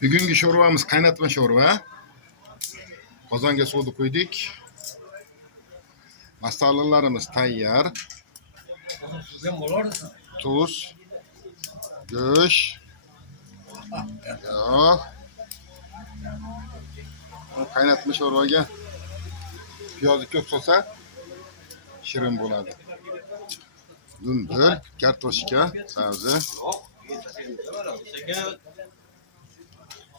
Bugungi sho'rvamiz qaynatma sho'rva. Qozonga suvni qo'ydik. Masalalarimiz tayyor. Tuz, go'sht, yog'. Qaynatma sho'rvaga piyozni ko'p solsa shirin bo'ladi. Dumbil, kartoshka, sabzi.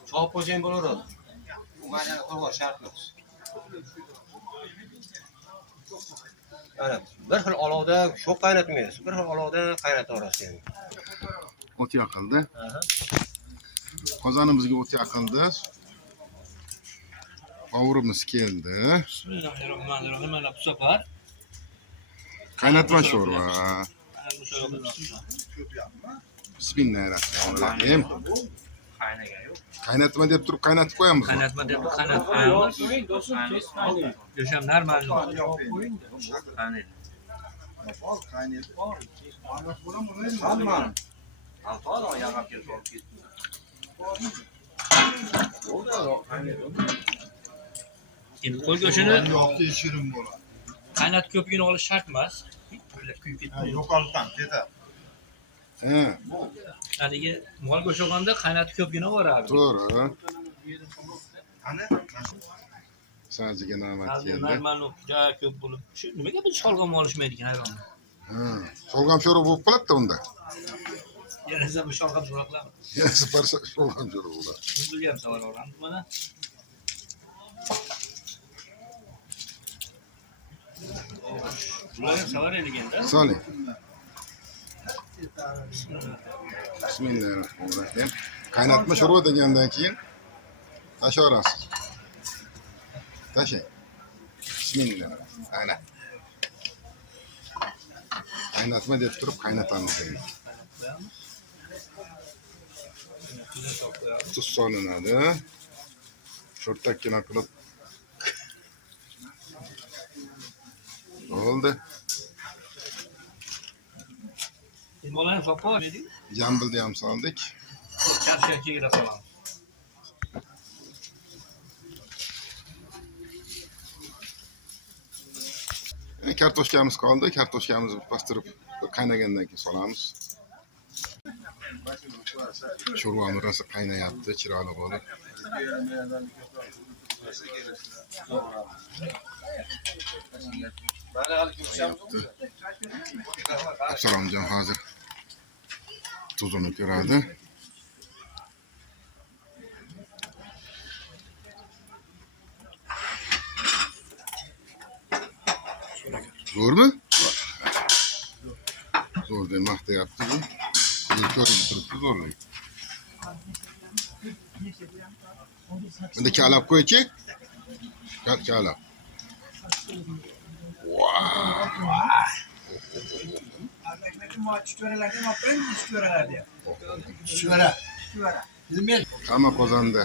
Chop qo'ysang bo'laveradi. U mana qo'yib shart emas. Mana bir xil olovda sho'x qaynatmaysiz. Bir xil olovda qaynataverasiz endi. O't yoqildi. Qozonimizga o't yoqildi. Qovurimiz keldi. Bismillahirrohmanirrohim. Mana bu safar Qaynatma sho'rva. Bismillahirrohmanirrohim. Qaynatma deb turib qaynatib qo'yamiz. qaynatma deb qaynatib qo'yamiz. O'sha normal. Endi qo'l go'shtini Shirin bo'ladi. qaynatib ko'pgina olish shart emas. Kuyib ketadi. Yo'qoldan ketadi. Ha, Haligi mol go'sht olganda qaynatib ko'pgina boradi. to'g'ri. Ana Saziga navbat keldi. Normal juda ko'p bo'lib. Shu nimaga biz sholg'om olishmaydi ekan hayron. Ha, sho'rg'am sho'rva bo'lib qoladi unda. Yana bu sholg'om so'roqlar. Yaxshi parcha sho'rg'am sho'rva bo'ladi. Bunga ham savol olamiz mana. Bular ham savol eliganda. Soling. Bismillahirrohmanirrohim. Qaynatma sho'rva degandan keyin tashaverasiz. Tashang. Bismillah. Ana. Qaynatma deb turib qaynatamiz endi. Tuz solinadi. Sho'rtakkina qilib bo'ldi. Bolani sopib edik. Jambilni ham soldik. Charchakiga solamiz. Kartoshkamiz qoldi. Kartoshkamizni pastirib qaynagandan keyin solamiz. Sho'rvamiz rosa qaynayapti, chiroyli bo'lib. Absalomjon hozir tuzini ko'radi. Zo'rmi? Zo'r deb maqtayapti bu. Ko'rib turibdi zo'rlik. Bunda kalab qo'ychi. Kalab. Hamma qozonda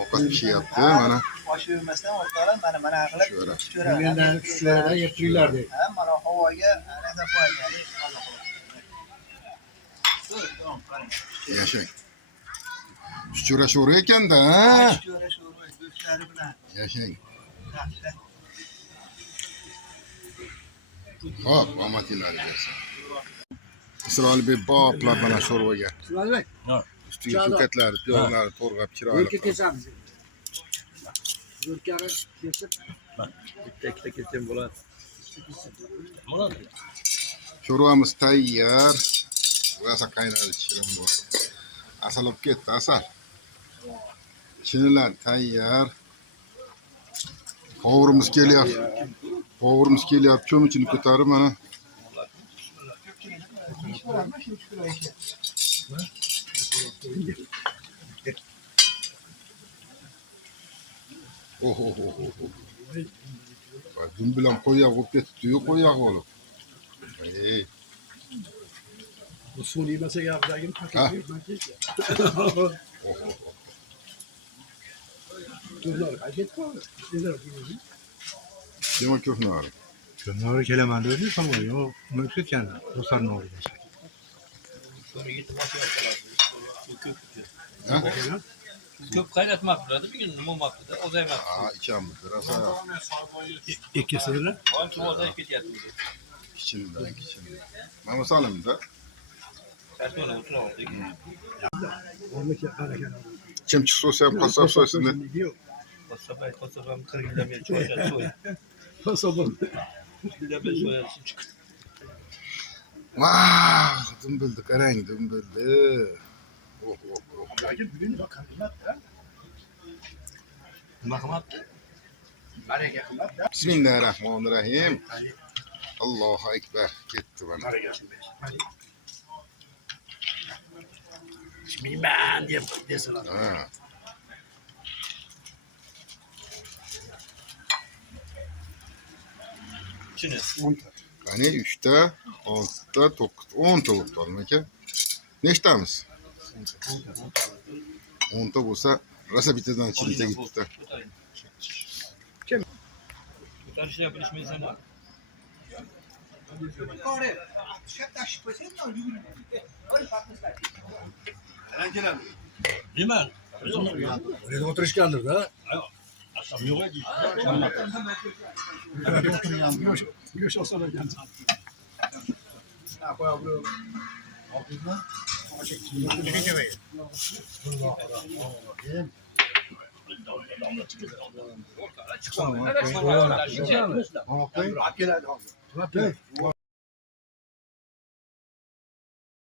ovqat pishyapti. Mana osh bermasdan o'rtalar mana qilib sho'ra. chuchvarani chuchvarada yeb turinglar deb. Ha, mana havoga nasa qo'yadi. Yashang. Chuchura sho'ra ekanda. Chuchvara sho'rva go'shtlari bilan. Yashang. Xo'p, omadinglar bersin. Isroilbek boplab mana sho'rvaga. Isroilbek. Ustiga ko'katlar, piyozlar to'g'rab chiroyli. Yo'lga kesamiz. Yo'lkani kesib, Ikkita ketsam bo'ladi. Sho'rvamiz tayyor. Rosa qaynadi, shirin bo'ldi. Asal olib ketdi, asal. Chinilar tayyor. Qovurimiz kelyapti. Qovurimiz kelyapti. Cho'michini ko'tarib mana. Dum bilan qo'yaq olib ketibdi-yu, qo'yaq olib. bu suvni yemasak avdagini paket turlar qaytib qoldi. Demak ko'hnari. Ko'nori kelaman dedi, sonra yo'q, nima ketgan? Do'stlarning oldiga. Sonra yetib boshlayaptilar. Ha? Ko'p qaynatmabdi, bir kun nima bo'lmabdi, ozaymoqdi. Aa, içemiz biraz ha. İkisini. Hozir ozayib ketyapti. Kichinidan kichinidan. Mana salimda. Kartona o'tirib Chimchiq so'si ham qassob so'sini. Qassobam 40 yildan beri cho'yadi, so'yadi. Qassobam 40 yildan beri so'yadi, chiqdi. Vah, dumbildi qarang, dumbildi. Oh, oh, oh. Nima qilmabdi? Bismillahirrahmanirrahim. Allohu akbar. Ketdi bana. Bilmem diye desinler. Ha. Shuni. Qani 3ta, 6ta, 9, 10 ta bo'lib qoldi aka. Nechtamiz? 10 ta bo'lsa, rosa bittadan chimta ketdi. Ko'tarishni ham bilishmaysan. Nima? Orada oturuşkandır da. Asam yo'q edi. Güneş olsa da geldi. Chiqsin.